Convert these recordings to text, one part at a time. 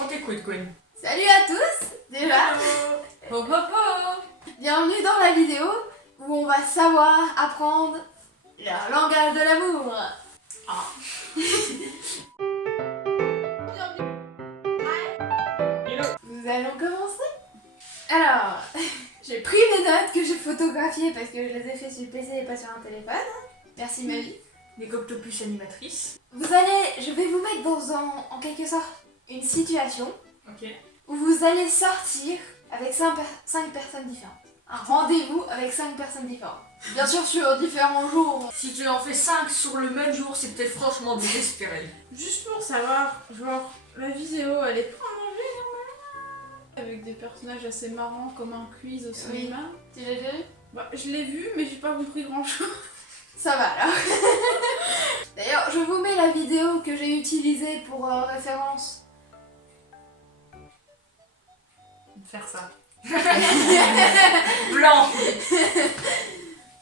On t'écoute, Gwen. Salut à tous, déjà. Ho, ho, ho. Bienvenue dans la vidéo où on va savoir apprendre le langage de l'amour. Ah. Nous allons commencer. Alors, j'ai pris mes notes que j'ai photographiées parce que je les ai fait sur le PC et pas sur un téléphone. Merci ma vie. Les Coctopus animatrices. Je vais vous mettre dans en quelque sorte une situation Ok. où vous allez sortir avec 5 personnes différentes. Un rendez-vous avec 5 personnes différentes. Bien sûr sur différents jours. Si tu en fais 5 sur le même jour, c'est peut-être franchement désespéré. Juste pour savoir, genre, la vidéo, elle est prolongée normalement avec des personnages assez marrants comme un quiz au cinéma. Tu l'as déjà vu? Bah, je l'ai vu, mais j'ai pas compris grand chose. Ça va alors. D'ailleurs, je vous mets la vidéo que j'ai utilisée pour référence. Faire ça. Blanc.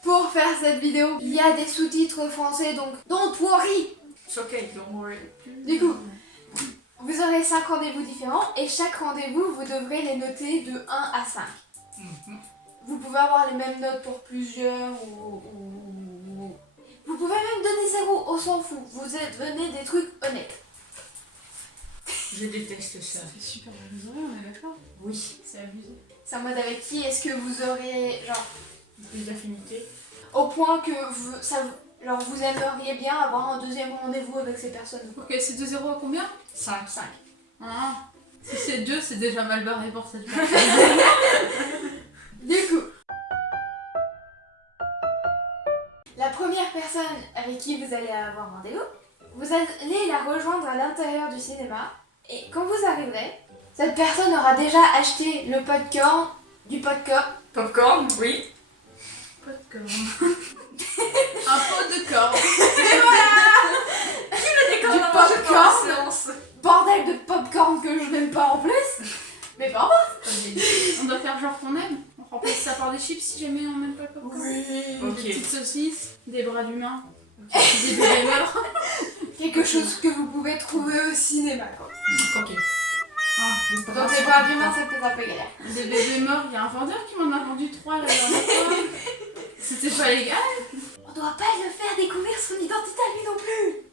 Pour faire cette vidéo, il y a des sous-titres français, donc don't worry. It's okay, don't worry. Du coup, vous aurez 5 rendez-vous différents et chaque rendez-vous, vous devrez les noter de 1 à 5. Mhm. Vous pouvez avoir les mêmes notes pour plusieurs ou... Vous pouvez même donner 0, on s'en fout. Vous donnez des trucs honnêtes. Je déteste ça. Ça fait super amusant, on est d'accord? Oui. C'est abusé. C'est en mode avec qui est-ce que vous aurez, genre, Des affinités. au point que vous aimeriez bien avoir un deuxième rendez-vous avec ces personnes. Ok, c'est de 0 à combien? 5. 5. Ah. Si c'est 2, c'est déjà mal barré pour cette personne. Du coup, la première personne avec qui vous allez avoir rendez-vous, vous allez la rejoindre à l'intérieur du cinéma et quand vous arriverez, cette personne aura déjà acheté le popcorn, du popcorn. Popcorn, oui. Pas de corps. Un pot de corps. Du popcorn. Bordel de popcorn que je n'aime pas en plus. Mais pas On doit faire genre qu'on aime. On remplace ça par des chips si jamais on n'aime pas le popcorn. Ok. Des petites saucisses, des bras d'humain, des bébés morts. quelque chose que vous pouvez trouver au cinéma quoi. Ok. Ah, Donc c'est pas bien, c'est peut-être un peu galère. Des bébés morts, il y a un vendeur qui m'en a vendu 3 la dernière fois. C'était pas légal. On doit pas le faire découvrir son identité à lui non plus.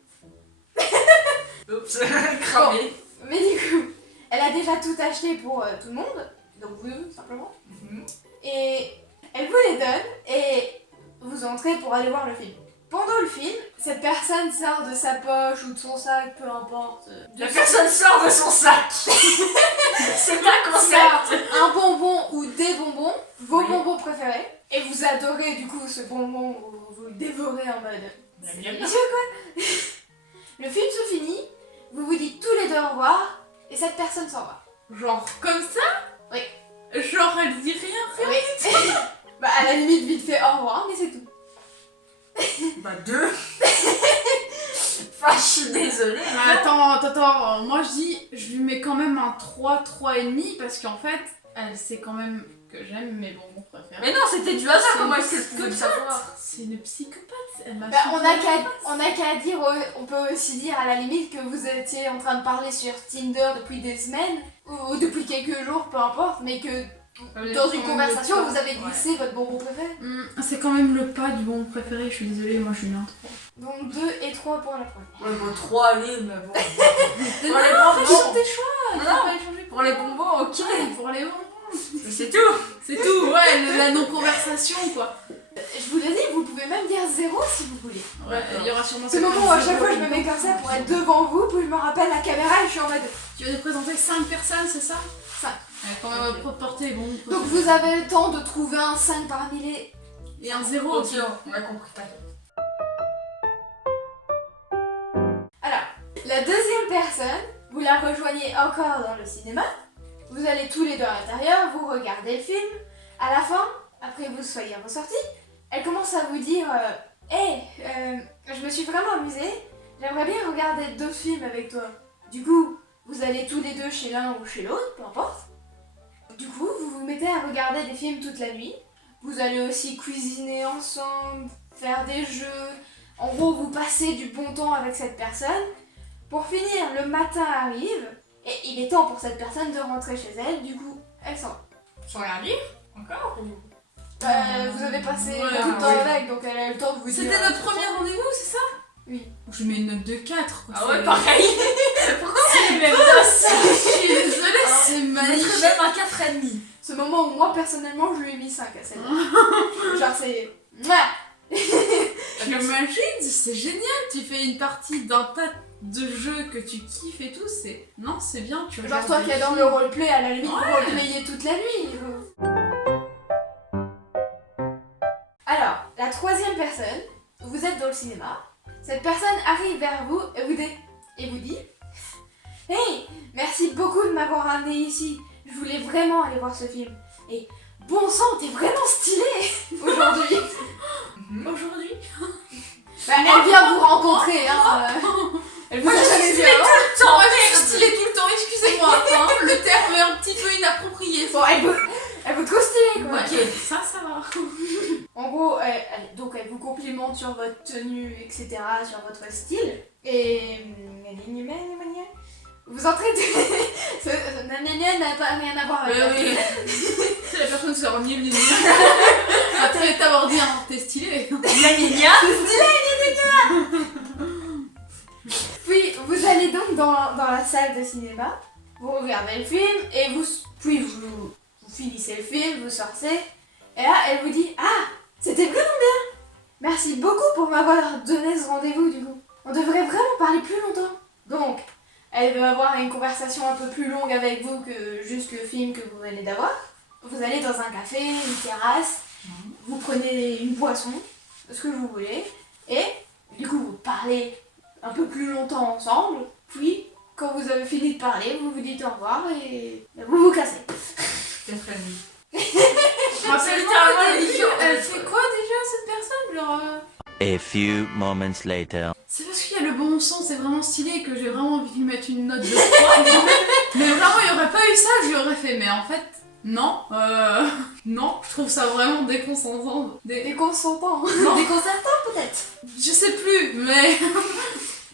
Oups, cramé. Mais du coup, elle a déjà tout acheté pour tout le monde, donc vous simplement. Mhm. Et elle vous les donne et vous entrez pour aller voir le film. Pendant le film, cette personne sort de sa poche ou de son sac, peu importe. La personne sort de son sac. C'est un concept. Sort un bonbon ou des bonbons, vos Oui. bonbons préférés, et vous adorez du coup ce bonbon, vous le dévorez en mode. Miam, miam. Délicieux quoi. Le film se finit, vous vous dites tous les deux au revoir, et cette personne s'en va. Genre comme ça? Oui. Genre elle dit rien. Oui. Bah à la limite vite fait au revoir, mais c'est tout. Bah 2. Enfin, je suis désolée. Mais attends, moi je lui mets quand même un 3, 3,5 parce qu'en fait, elle sait quand même que j'aime mes bonbons préférés. Mais non, c'était du hasard, C'est comment une est-ce qu'elle pouvait le savoir? C'est une psychopathe, elle m'a Bah, on suivi. a qu'à dire, on peut aussi dire à la limite que vous étiez en train de parler sur Tinder depuis des semaines, ou depuis quelques jours, peu importe, mais que dans une conversation vous avez glissé votre bonbon préféré. C'est quand même le pas du bonbon préféré, je suis désolée, moi je suis une intro. Donc 2 et 3 pour la première. Ouais, bon, 3, allez, mais bon. Pour les bonbons, bonbons. tes choix, Non. pas les changer Pour les bonbons, ok. pour les bonbons. Mais c'est tout. C'est tout, ouais, la non-conversation quoi. Je vous le dis, vous pouvez même dire 0 si vous voulez. Ouais, il y aura sûrement Ce moment où à chaque fois je me mets comme ça pour être devant vous, puis je me rappelle la caméra et je suis en mode. Tu vas te présenter 5 personnes, c'est ça? 5. Ouais, quand même porter les bonbons. Donc vous avez le temps de trouver un 5 parmi les. Et un 0 Ok, aussi. on a compris ta tête. Alors, la deuxième personne, vous la rejoignez encore dans le cinéma. Vous allez tous les deux à l'intérieur, vous regardez le film. À la fin, après que vous soyez ressortis, elle commence à vous dire Hey, je me suis vraiment amusée, j'aimerais bien regarder d'autres films avec toi. Du coup, vous allez tous les deux chez l'un ou chez l'autre, peu importe. Du coup, vous vous mettez à regarder des films toute la nuit. Vous allez aussi cuisiner ensemble, faire des jeux. En gros, vous passez du bon temps avec cette personne. Pour finir, le matin arrive Et il est temps pour cette personne de rentrer chez elle, du coup, elle s'en va. Sans rien dire encore ou... Vous avez passé Ouais, tout le temps oui. avec, donc elle a eu le temps de vous dire. C'était notre premier rendez-vous, c'est ça? Oui. Je mets une note de 4. Quoi. Ah ouais, pareil. Pourquoi c'est même Je suis désolée, c'est Je magnifique. mettrais même un 4,5. Ce moment où moi, personnellement, je lui ai mis 5 à celle-là. Genre, c'est... Mouah. J'imagine, c'est génial. Tu fais une partie d'un tas de jeux que tu kiffes et tout. C'est non, c'est bien. Tu Genre regardes toi des qui adore films. le roleplay, à la limite, vous Ouais. roleplayez toute la nuit. Alors, la troisième personne, vous êtes dans le cinéma. Cette personne arrive vers vous et vous dit Hey, merci beaucoup de m'avoir amené ici. Je voulais vraiment aller voir ce film. Et bon sang, t'es vraiment stylé aujourd'hui. Aujourd'hui. Bah, elle vient vous rencontrer, hein. Elle vous a jamais vu avant. Attends, ouais, je suis stylée tout le temps. Excusez-moi. Hein, le terme est un petit peu inapproprié. Bon, elle vous trouve stylée, quoi. Ok, ça va. En gros, donc elle vous complimente sur votre tenue, etc., sur votre style. Et vous entrez ce nanana n'a pas rien à voir avec la oui. C'est la personne qui s'est revenue après t'avoir dit hein, t'es stylé. Puis vous allez donc dans la salle de cinéma, vous regardez le film et puis vous finissez le film, vous sortez. Et là, elle vous dit Ah, c'était vraiment bien. Merci beaucoup pour m'avoir donné ce rendez-vous du coup. On devrait vraiment parler plus longtemps. Donc, elle veut avoir une conversation un peu plus longue avec vous que juste le film que vous venez d'avoir. Vous allez dans un café, une terrasse, vous prenez une boisson, ce que vous voulez, et du coup vous parlez un peu plus longtemps ensemble, puis quand vous avez fini de parler, vous vous dites au revoir et vous vous cassez. 4,5. Elle fait quoi déjà cette personne genre, A few moments later. C'est parce qu'il y a le bon sens, c'est vraiment stylé que j'ai vraiment envie de lui mettre une note de 3. Mais vraiment, il n'y aurait pas eu ça, je lui aurais fait. Mais en fait, non. Non, je trouve ça vraiment déconcertant. Déconcertant. Non. Déconcertant peut-être. Je sais plus, mais...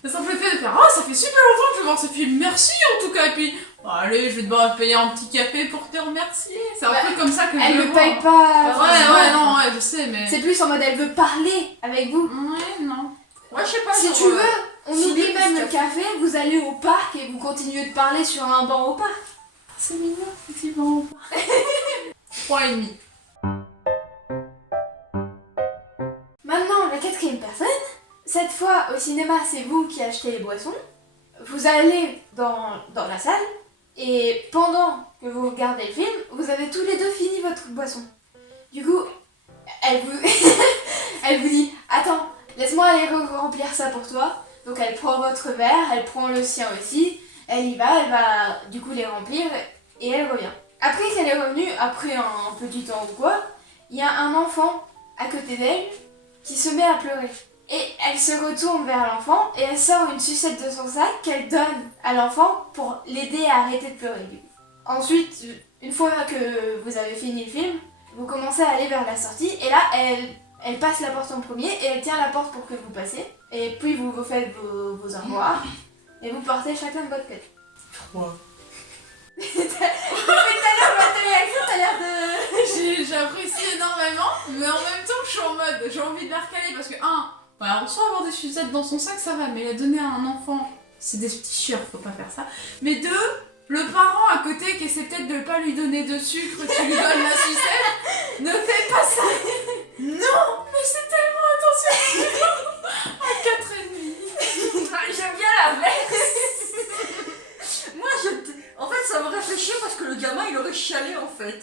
Le simple fait de faire « Oh, ça fait super longtemps que je veux voir ce film, merci en tout cas !» Et puis « Allez, je vais devoir payer un petit café pour te remercier. » C'est un peu comme ça que je Elle le ne vois. paye pas. Ouais, non, ouais, je sais, mais... C'est plus en mode elle veut parler avec vous. Ouais, non. Ouais, je sais pas. Si genre, tu veux, on filer oublie du même le café. café, vous allez au parc et vous continuez de parler sur un banc au parc. C'est mignon, effectivement. 3,5. Maintenant, la quatrième personne. Cette fois, au cinéma, c'est vous qui achetez les boissons. Vous allez dans la salle et pendant que vous regardez le film, vous avez tous les deux fini votre boisson. Du coup, elle vous, elle vous dit « Attends, laisse-moi aller remplir ça pour toi. » Donc elle prend votre verre, elle prend le sien aussi, elle va du coup les remplir et elle revient. Après qu'elle est revenue, après un petit temps ou quoi, il y a un enfant à côté d'elle qui se met à pleurer. Et elle se retourne vers l'enfant et elle sort une sucette de son sac qu'elle donne à l'enfant pour l'aider à arrêter de pleurer. Ensuite, une fois que vous avez fini le film, vous commencez à aller vers la sortie et là, elle passe la porte en premier et elle tient la porte pour que vous passiez. Et puis vous faites vos au revoir et vous partez chacun de votre côté. 3. T'as l'air de... J'apprécie énormément, mais en même temps, je suis en mode, j'ai envie de la recaler parce que, en soi, avoir des sucettes dans son sac, ça va, mais la donner à un enfant, c'est des petits chieurs, faut pas faire ça. Mais 2, le parent à côté qui essaie peut-être de pas lui donner de sucre, tu lui donnes la sucette, ne fais pas ça. Non, mais c'est tellement attention. À 4,5. J'aime bien la verse. Moi, en fait, ça me réfléchit parce que le gamin, il aurait chialé en fait.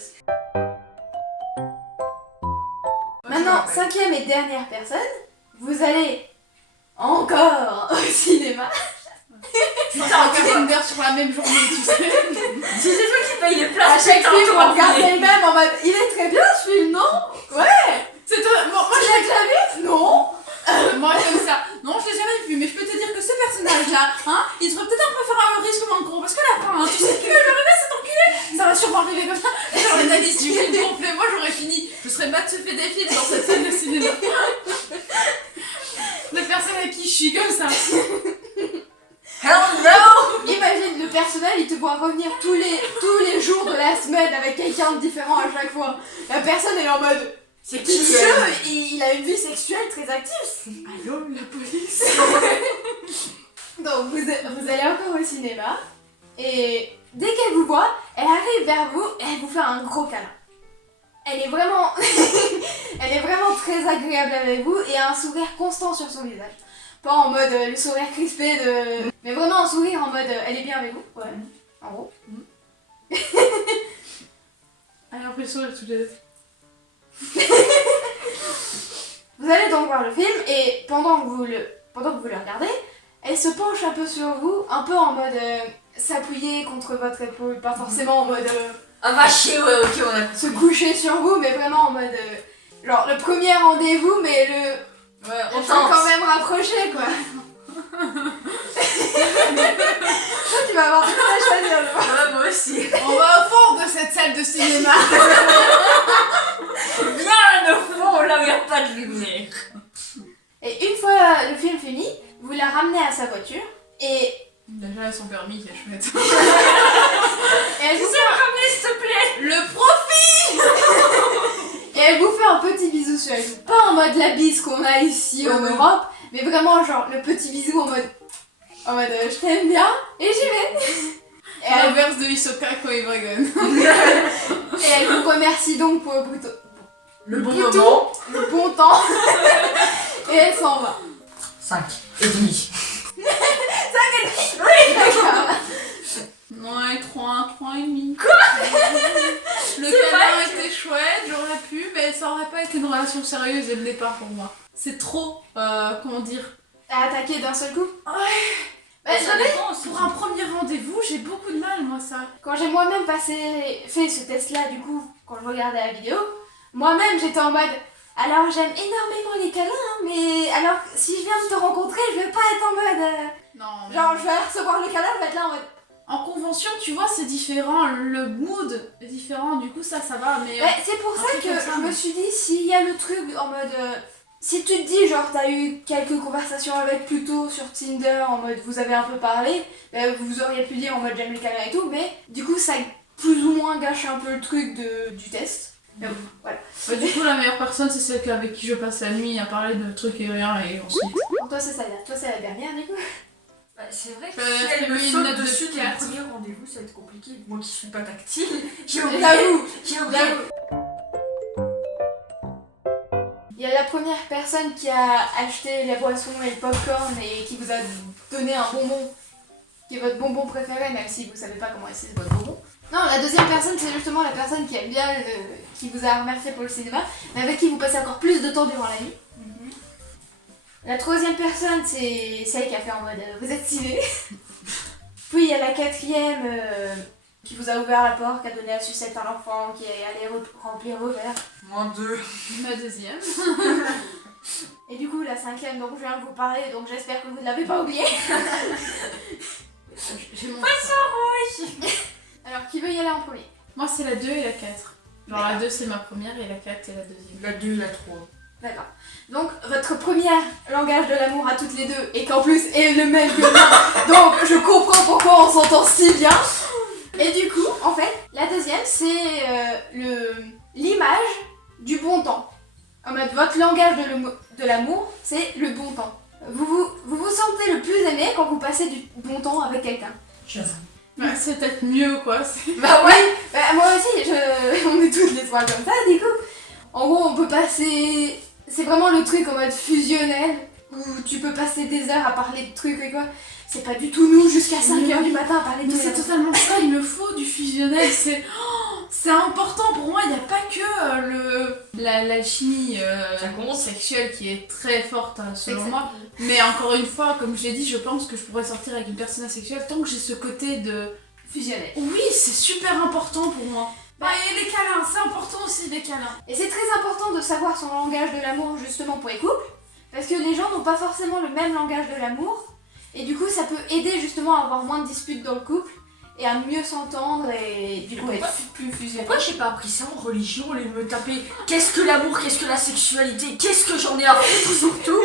Maintenant, cinquième et dernière personne, vous allez encore au cinéma. Putain, un calendrier sur la même journée, tu sais. Si c'est toi qui paye les À places, chaque putain, film, toi, on regarde mais- le même en mode il est très bien ce film, non? Ouais! C'est toi, bon, moi, Tu l'as déjà vu? Non! moi comme ça. Non, je l'ai jamais vu, mais je peux te dire que ce personnage-là, il devrait peut-être un peu faire un risque moins gros, parce que la fin, tu sais qui va lui arriver, cet enculé. Ça va sûrement arriver comme ça. Genre l'analyse du film complet, moi j'aurais fini. Je serais Matt se fait des films dans cette salle de cinéma. La personne à qui je suis comme ça. Hell no! Imagine, le personnage il te devoir revenir tous les jours de la semaine avec quelqu'un de différent à chaque fois. La personne elle est en mode C'est qui qui il a une vie sexuelle très active. Allô, la police. Donc vous allez encore au cinéma et dès qu'elle vous voit, elle arrive vers vous et elle vous fait un gros câlin. Elle est vraiment elle est vraiment très agréable avec vous et a un sourire constant sur son visage. Pas en mode le sourire crispé de... Mais vraiment un sourire en mode elle est bien avec vous. Ouais. En gros. Allez, on fait le sourire tous les deux. Vous allez donc voir le film et pendant que vous le regardez, elle se penche un peu sur vous, un peu en mode s'appuyer contre votre épaule, pas forcément en mode Ah va chier, ouais, ok, on a se coucher sur vous, mais vraiment en mode genre le premier rendez-vous, mais le Ouais, on faut quand tente. même rapprocher quoi. Toi tu vas avoir du mal à choisir le Ouais, moi aussi. On va au fond de cette salle de cinéma. Bien au fond, là où il n'y a pas de lumière. Et une fois le film fini, vous la ramenez à sa voiture et Déjà, son permis, c'est chouette. elle vous fait Ramenez, s'il te plaît. Le profit. Et elle vous fait un petit bisou sur elle. Pas en mode la bise qu'on a ici en Europe, mais vraiment genre le petit bisou en mode je t'aime bien et j'y vais. Et À elle, l'inverse de Hisoka quand il dragonne. et elle vous remercie donc pour Le bon Bouton. moment. le bon temps. Et elle s'en va. 5 et demi. D'accord. Ouais, 3 et demi. Quoi? Le C'est câlin vrai était chouette, j'aurais pu, mais ça aurait pas été une relation sérieuse dès le départ pour moi. C'est trop, comment dire... À attaquer d'un seul coup. Ouais. Bah, Ça dépend aussi. Pour un premier rendez-vous, j'ai beaucoup de mal, moi, ça. Quand j'ai moi-même fait ce test-là, du coup, quand je regardais la vidéo, moi-même j'étais en mode alors j'aime énormément les câlins, hein, mais alors si je viens de te rencontrer, je vais pas être en mode Non. genre je vais recevoir le câlin, je vais être là en mode En convention, tu vois, c'est différent, le mood est différent, du coup, ça va, mais... Ouais, c'est pour un ça truc que comme ça, je me mais- suis dit, s'il y a le truc en mode... si tu te dis, genre, t'as eu quelques conversations avec plus tôt sur Tinder, en mode vous avez un peu parlé, vous auriez pu dire en mode j'aime les câlins et tout, mais du coup, ça plus ou moins gâche un peu le truc du test. Mais bon, voilà. Bah, du coup, la meilleure personne, c'est celle avec qui je passe la nuit à parler de trucs et rien, et ensuite... Pour toi, c'est ça, toi, c'est la dernière, du coup. Bah, c'est vrai que Je si vais elle me attribuer une saute note de dessus dès le 4. premier rendez-vous, ça va être compliqué. Moi qui suis pas tactile, j'ai oublié. J'avoue, J'ai oublié. il y a la première personne qui a acheté les boissons et le popcorn et qui vous a donné un bonbon, qui est votre bonbon préféré, même si vous savez pas comment c'est votre bonbon. Non, la deuxième personne, c'est justement la personne qui aime bien, qui vous a remercié pour le cinéma, mais avec qui vous passez encore plus de temps durant la nuit. La troisième personne, c'est celle qui a fait en mode vous êtes stylé. Puis il y a la quatrième qui vous a ouvert la porte, qui a donné la sucette à l'enfant, qui est allé remplir vos verres. Moins 2. La deuxième. Et du coup, la cinquième dont je viens de vous parler, donc j'espère que vous ne l'avez pas oubliée. J'ai mon... Alors, qui veut y aller en premier? Moi, c'est la 2 et la 4. Genre, la 2, c'est ma première, et la 4, c'est la deuxième. La 2 et la 3. D'accord. Donc, votre premier langage de l'amour à toutes les deux, et qu'en plus est le même que le mien, donc je comprends pourquoi on s'entend si bien. Et du coup, en fait, la deuxième, c'est l'image du bon temps. En mode, votre langage de l'amour, c'est le bon temps. Vous vous sentez le plus aimé quand vous passez du bon temps avec quelqu'un. J'avoue. Bah, c'est peut-être mieux, quoi. Bah ouais, bah, moi aussi, on est toutes les trois comme ça, du coup. En gros, on peut passer... C'est vraiment le truc en mode fusionnel, où tu peux passer des heures à parler de trucs et quoi. C'est pas du tout nous jusqu'à 5h du matin à parler de Mais tout c'est ça. totalement ça, il me faut du fusionnel, c'est important pour moi, il n'y a pas que la chimie Ça compte. sexuelle qui est très forte selon moi, mais encore une fois, comme je l'ai dit, je pense que je pourrais sortir avec une personne asexuelle tant que j'ai ce côté de... Fusionnel. Oui, c'est super important pour moi. Bah, et les câlins, c'est important aussi les câlins. Et c'est très important de savoir son langage de l'amour justement pour les couples, parce que les gens n'ont pas forcément le même langage de l'amour, et du coup ça peut aider justement à avoir moins de disputes dans le couple, et à mieux s'entendre, et du coup être plus fusionnel. Pourquoi j'ai pas appris ça en religion au lieu de me taper qu'est-ce que l'amour, qu'est-ce que la sexualité, qu'est-ce que j'en ai à foutre surtout?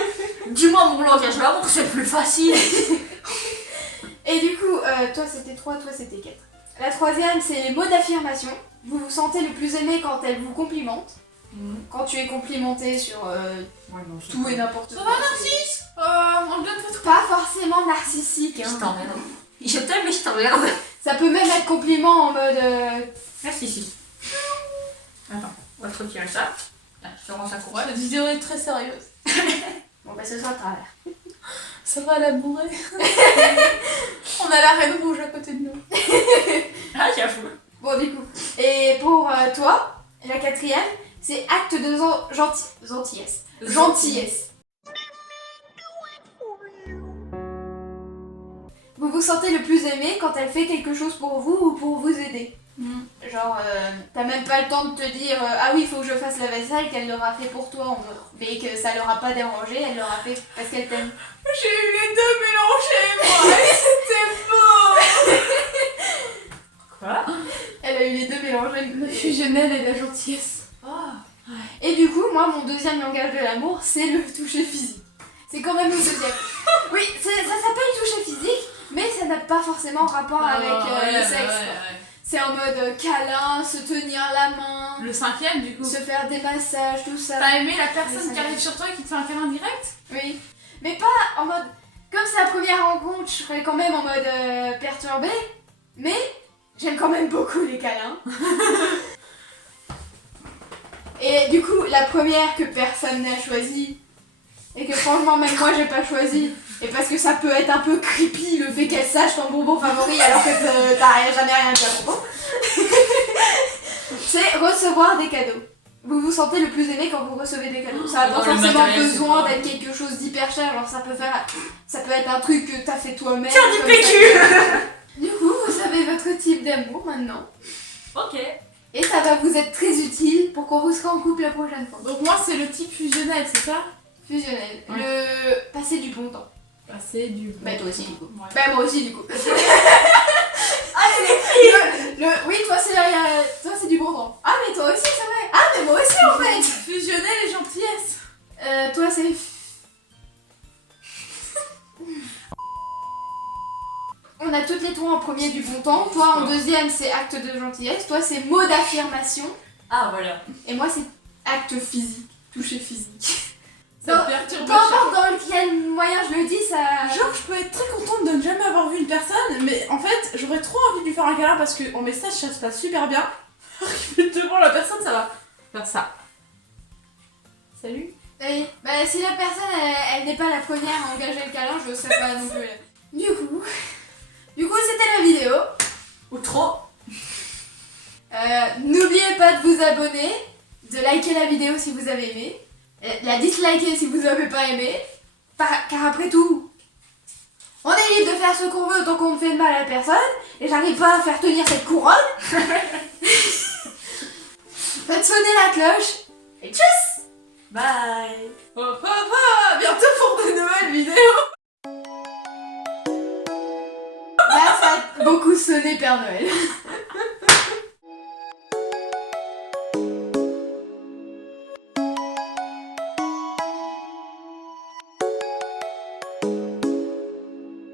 Dis-moi mon langage de l'amour, c'est plus facile. Et du coup, toi c'était 3, toi c'était 4. La troisième, c'est les mots d'affirmation. Vous vous sentez le plus aimé quand elle vous complimente. Quand tu es complimenté sur tout et n'importe quoi. Narcisse on donne votre... Pas forcément narcissique. Je Hein. t'emmerde. Je t'aime mais je t'emmerde. Ça peut même être compliment en mode... Merci, si. Attends, on va te retirer ça. Là, je te rends ça court. Ouais, la vidéo est très sérieuse. Bon bah ce sera de travers. Ça va la bourrer. On a la reine rouge à côté de nous. Ah, j'avoue. Bon du coup. Et pour toi, la quatrième, c'est acte de gentillesse. Gentillesse. Vous vous sentez le plus aimé quand elle fait quelque chose pour vous ou pour vous aider. Genre, t'as même pas le temps de te dire ah oui, il faut que je fasse la vaisselle, qu'elle l'aura fait pour toi, mais que ça l'aura pas dérangé, elle l'aura fait parce qu'elle t'aime. J'ai eu les deux mélangés, moi, et c'était beau. Quoi? Elle a eu les deux mélangés. La fusionnelle et la gentillesse. Et du coup, moi, mon deuxième langage de l'amour, c'est le toucher physique. C'est quand même le deuxième. Oui, ça s'appelle toucher physique, mais ça n'a pas forcément rapport avec le sexe. quoi. C'est en mode câlin, se tenir la main, Le cinquième, du coup. se faire des massages, tout ça. T'as aimé la personne Le qui arrive cinquième. sur toi et qui te fait un câlin direct? Oui. Mais pas en mode... Comme c'est la première rencontre, je serais quand même en mode perturbée. Mais j'aime quand même beaucoup les câlins. Et du coup, la première que personne n'a choisie, et que franchement même moi j'ai pas choisi, et parce que ça peut être un peu creepy le fait qu'elle sache ton bonbon favori alors que t'as jamais rien dit à propos, c'est recevoir des cadeaux. Vous vous sentez le plus aimé quand vous recevez des cadeaux. Ça n'a pas Dans le forcément matériel, besoin c'est pas- d'être quelque chose d'hyper cher, genre ça peut être un truc que t'as fait toi-même. Tiens, du comme PQ. ça. Du coup, vous savez votre type d'amour maintenant. Ok. Et ça va vous être très utile pour quand vous serez en couple la prochaine fois. Donc moi, c'est le type fusionnel, c'est ça? Fusionnel. Ouais. Le passer du bon temps. Passer du... Bah toi aussi du coup. Ouais. Bah moi aussi du coup. Allez, les filles. Oui, toi c'est du bon temps. Ah mais toi aussi c'est vrai. Ah mais moi aussi en fait. Fusionnel et gentillesse. Toi c'est... On a toutes les trois en premier du bon temps. Toi en deuxième c'est acte de gentillesse. Toi c'est mot d'affirmation. Ah, voilà. Et moi c'est acte physique. Toucher physique. Ça Dans- me perturbe. Peu importe dans quel moyen je le dis, ça... Genre, je peux être très contente de ne jamais avoir vu une personne, mais en fait, j'aurais trop envie de lui faire un câlin parce qu'en message, ça se passe super bien. Arriver devant la personne, ça va faire ça. Salut. Oui, bah si la personne elle n'est pas la première à engager le câlin, je sais pas non plus. Du coup c'était la vidéo. Ou trop. N'oubliez pas de vous abonner, de liker la vidéo si vous avez aimé, la disliker si vous n'avez pas aimé, car après tout, on est libre de faire ce qu'on veut tant qu'on ne fait de mal à personne, et j'arrive pas à faire tenir cette couronne. Faites sonner la cloche, et tchuss. Bye. Oh, papa, bientôt pour de nouvelles vidéos. Là ça a beaucoup sonné Père Noël.